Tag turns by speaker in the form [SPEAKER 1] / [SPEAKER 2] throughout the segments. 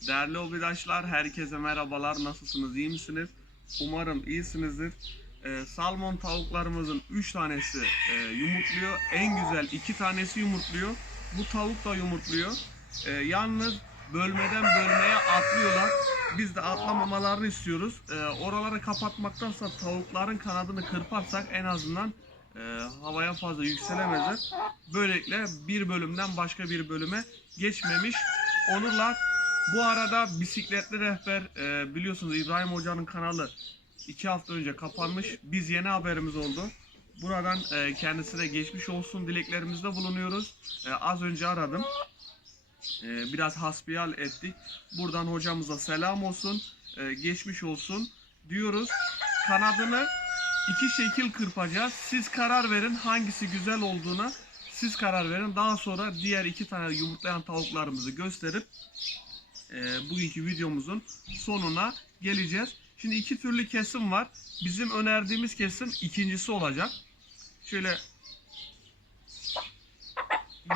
[SPEAKER 1] Değerli obidaşlar, herkese merhabalar. Nasılsınız, iyi misiniz? Umarım iyisinizdir. Ee, salmon tavuklarımızın 3 tanesi e, yumurtluyor. En güzel 2 tanesi yumurtluyor. Bu tavuk da yumurtluyor. Ee, yalnız bölmeden bölmeye atlıyorlar. Biz de atlamamalarını istiyoruz. Ee, oraları kapatmaktansa tavukların kanadını kırparsak en azından e, havaya fazla yükselemezler. Böylelikle bir bölümden başka bir bölüme geçmemiş olurlar. Bu arada bisikletli rehber e, biliyorsunuz İbrahim Hoca'nın kanalı iki hafta önce kapanmış. Biz yeni haberimiz oldu. Buradan e, kendisine geçmiş olsun dileklerimizde bulunuyoruz. E, az önce aradım. E, biraz hasbihal ettik. Buradan hocamıza selam olsun. e, geçmiş olsun diyoruz. Kanadını iki şekil kırpacağız. Siz karar verin hangisi güzel olduğuna. Siz karar verin. Daha sonra diğer iki tane yumurtlayan tavuklarımızı gösterip e, bugünkü videomuzun sonuna geleceğiz. Şimdi iki türlü kesim var. Bizim önerdiğimiz kesim ikincisi olacak. Şöyle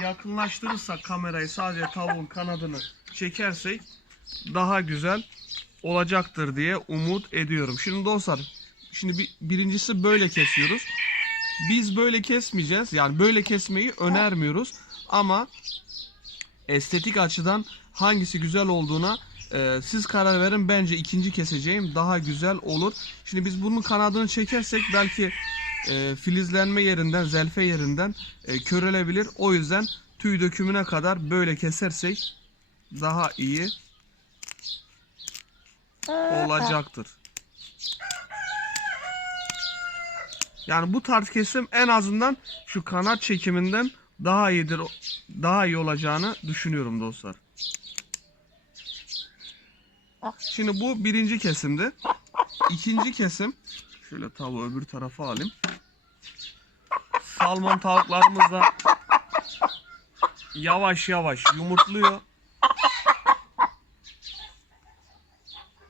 [SPEAKER 1] yakınlaştırırsak kamerayı sadece tavuğun kanadını çekersek daha güzel olacaktır diye umut ediyorum. Şimdi dostlar şimdi bir, birincisi böyle kesiyoruz. Biz böyle kesmeyeceğiz. Yani böyle kesmeyi önermiyoruz. Ama estetik açıdan hangisi güzel olduğuna e, siz karar verin. Bence ikinci keseceğim daha güzel olur. Şimdi biz bunun kanadını çekersek belki e, filizlenme yerinden, zelfe yerinden e, körelebilir. O yüzden tüy dökümüne kadar böyle kesersek daha iyi olacaktır. Yani bu tarz kesim en azından şu kanat çekiminden daha iyidir, daha iyi olacağını düşünüyorum dostlar. Şimdi bu birinci kesimdi. İkinci kesim, şöyle tavuğu öbür tarafa alayım. Salmon tavuklarımız da yavaş yavaş yumurtluyor.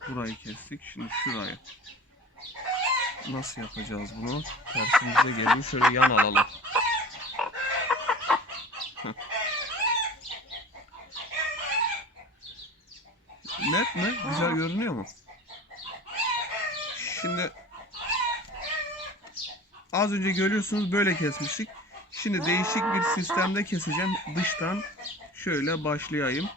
[SPEAKER 1] Burayı kestik. Şimdi şurayı. Nasıl yapacağız bunu? Tersimize geliyor. Şöyle yan alalım. Net mi? Güzel görünüyor mu? Şimdi az önce görüyorsunuz böyle kesmiştik. Şimdi değişik bir sistemde keseceğim. Dıştan şöyle başlayayım.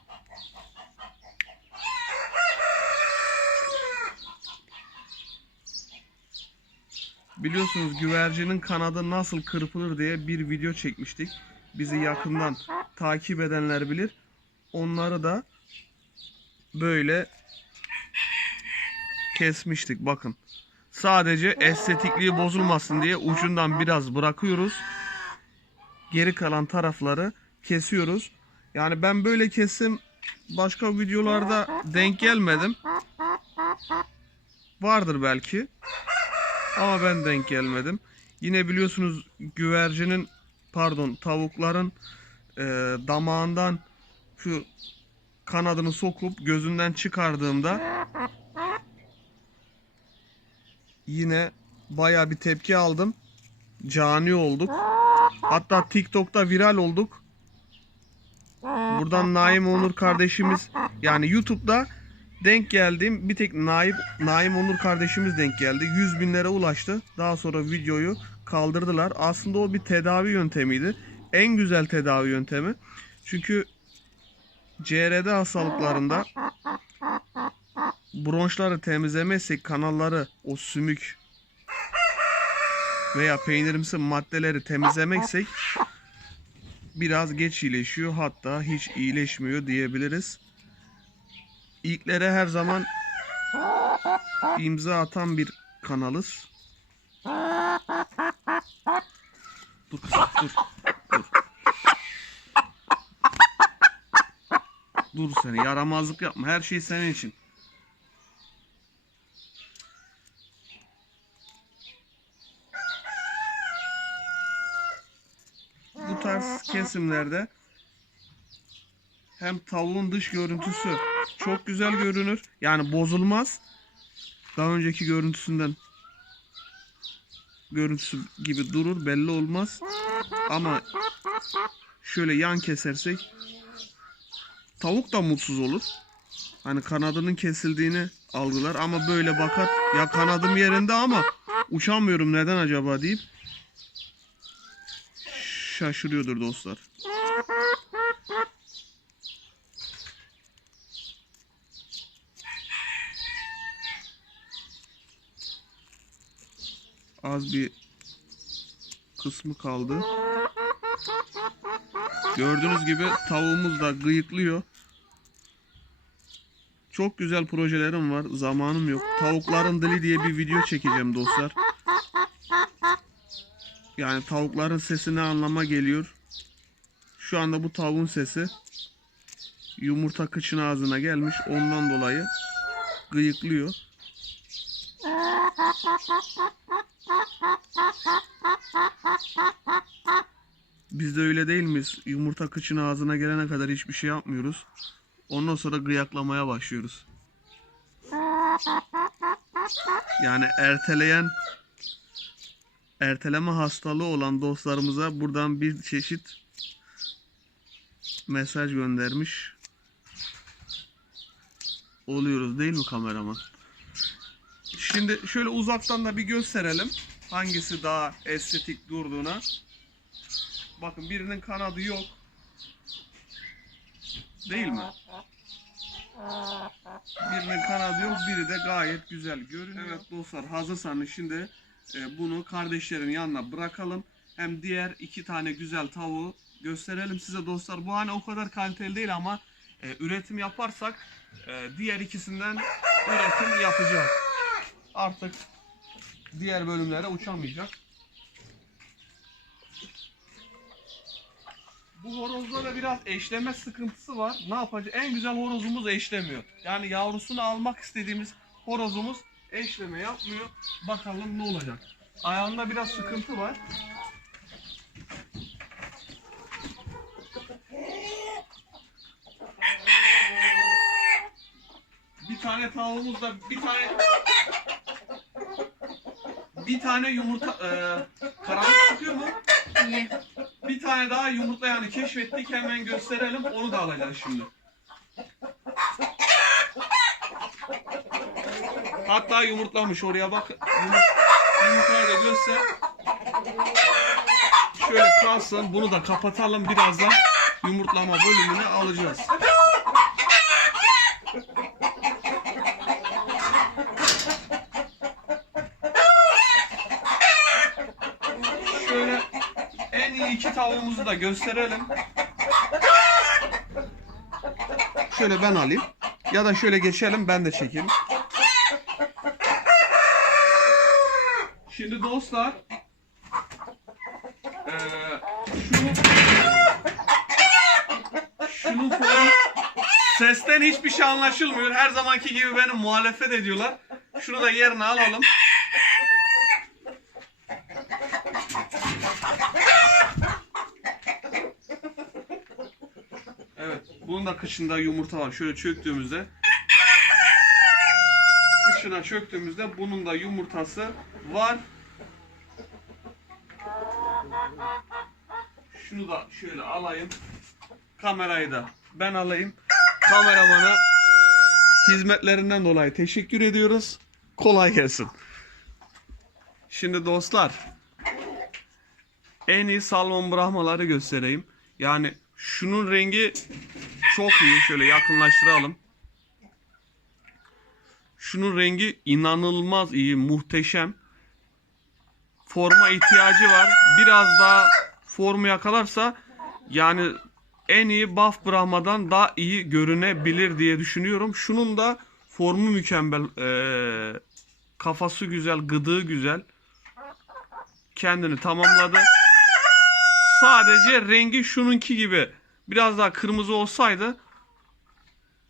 [SPEAKER 1] Biliyorsunuz güvercinin kanadı nasıl kırpılır diye bir video çekmiştik. Bizi yakından takip edenler bilir. Onları da böyle kesmiştik bakın. Sadece estetikliği bozulmasın diye ucundan biraz bırakıyoruz. Geri kalan tarafları kesiyoruz. Yani ben böyle kesim başka videolarda denk gelmedim. Vardır belki. Ama ben denk gelmedim. Yine biliyorsunuz güvercinin pardon tavukların e, damağından şu kanadını sokup gözünden çıkardığımda yine baya bir tepki aldım. Cani olduk. Hatta TikTok'ta viral olduk. Buradan Naim Onur kardeşimiz yani YouTube'da denk geldiğim bir tek Naim, Naim Onur kardeşimiz denk geldi. 100 binlere ulaştı. Daha sonra videoyu kaldırdılar. Aslında o bir tedavi yöntemiydi. En güzel tedavi yöntemi. Çünkü CRD hastalıklarında bronşları temizlemezsek kanalları o sümük veya peynirimsi maddeleri temizlemeksek biraz geç iyileşiyor hatta hiç iyileşmiyor diyebiliriz. İlklere her zaman imza atan bir kanalız. Dur kızım dur. Dur. Dur seni yaramazlık yapma. Her şey senin için. Bu tarz kesimlerde hem tavuğun dış görüntüsü çok güzel görünür. Yani bozulmaz. Daha önceki görüntüsünden görüntüsü gibi durur belli olmaz. Ama şöyle yan kesersek tavuk da mutsuz olur. Hani kanadının kesildiğini algılar ama böyle bakar ya kanadım yerinde ama uçamıyorum neden acaba deyip şaşırıyordur dostlar. Az bir kısmı kaldı. Gördüğünüz gibi tavuğumuz da gıyıklıyor. Çok güzel projelerim var. Zamanım yok. Tavukların dili diye bir video çekeceğim dostlar. Yani tavukların sesi ne anlama geliyor? Şu anda bu tavuğun sesi yumurta kıçın ağzına gelmiş. Ondan dolayı gıyıklıyor. Biz de öyle değil miyiz? Yumurta kıçın ağzına gelene kadar hiçbir şey yapmıyoruz. Ondan sonra gıyaklamaya başlıyoruz. Yani erteleyen erteleme hastalığı olan dostlarımıza buradan bir çeşit mesaj göndermiş oluyoruz değil mi kameraman? Şimdi şöyle uzaktan da bir gösterelim hangisi daha estetik durduğuna. Bakın birinin kanadı yok. Değil mi? Birinin kanadı yok, biri de gayet güzel görünüyor. Evet dostlar hazırsanız şimdi e, bunu kardeşlerin yanına bırakalım. Hem diğer iki tane güzel tavuğu gösterelim size dostlar. Bu hani o kadar kaliteli değil ama e, üretim yaparsak e, diğer ikisinden üretim yapacağız. Artık diğer bölümlere uçamayacak. Bu horozda da biraz eşleme sıkıntısı var. Ne yapacağız? En güzel horozumuz eşlemiyor. Yani yavrusunu almak istediğimiz horozumuz eşleme yapmıyor. Bakalım ne olacak. Ayağında biraz sıkıntı var. Bir tane tavuğumuz da bir tane bir tane yumurta e, karanlık çıkıyor mu?
[SPEAKER 2] İyi.
[SPEAKER 1] Bir tane daha yumurta yani keşfettik hemen gösterelim onu da alacağız şimdi. Hatta yumurtlamış oraya bak. Yumurt- Yumurtayı da göster. Şöyle kalsın bunu da kapatalım birazdan yumurtlama bölümünü alacağız. Şöyle en iyi iki tavuğumuzu da gösterelim. Şöyle ben alayım. Ya da şöyle geçelim ben de çekeyim. Şimdi dostlar eee şunu şunun formu sesten hiçbir şey anlaşılmıyor. Her zamanki gibi beni muhalefet ediyorlar. Şunu da yerine alalım. Evet. Bunun da kışında yumurta var. Şöyle çöktüğümüzde kışına çöktüğümüzde bunun da yumurtası var. Şunu da şöyle alayım. Kamerayı da ben alayım. Kameramana hizmetlerinden dolayı teşekkür ediyoruz. Kolay gelsin. Şimdi dostlar en iyi salmon brahmaları göstereyim. Yani şunun rengi çok iyi. Şöyle yakınlaştıralım. Şunun rengi inanılmaz iyi, muhteşem. Forma ihtiyacı var. Biraz daha formu yakalarsa yani en iyi buff Brahma'dan daha iyi görünebilir diye düşünüyorum. Şunun da formu mükemmel. Ee, kafası güzel, gıdığı güzel. Kendini tamamladı. Sadece rengi şununki gibi biraz daha kırmızı olsaydı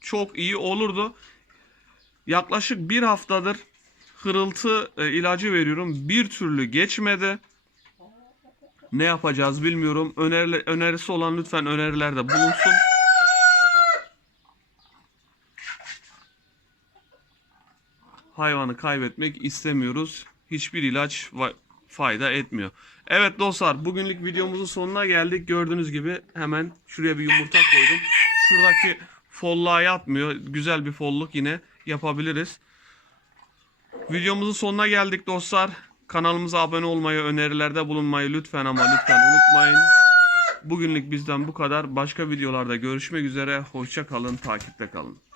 [SPEAKER 1] çok iyi olurdu. Yaklaşık bir haftadır hırıltı e, ilacı veriyorum. Bir türlü geçmedi. Ne yapacağız bilmiyorum. Öneri, önerisi olan lütfen önerilerde bulunsun. Hayvanı kaybetmek istemiyoruz. Hiçbir ilaç fayda etmiyor. Evet dostlar bugünlük videomuzun sonuna geldik. Gördüğünüz gibi hemen şuraya bir yumurta koydum. Şuradaki folluğa yatmıyor. Güzel bir folluk yine yapabiliriz. Videomuzun sonuna geldik dostlar. Kanalımıza abone olmayı, önerilerde bulunmayı lütfen ama lütfen unutmayın. Bugünlük bizden bu kadar. Başka videolarda görüşmek üzere. Hoşça kalın, takipte kalın.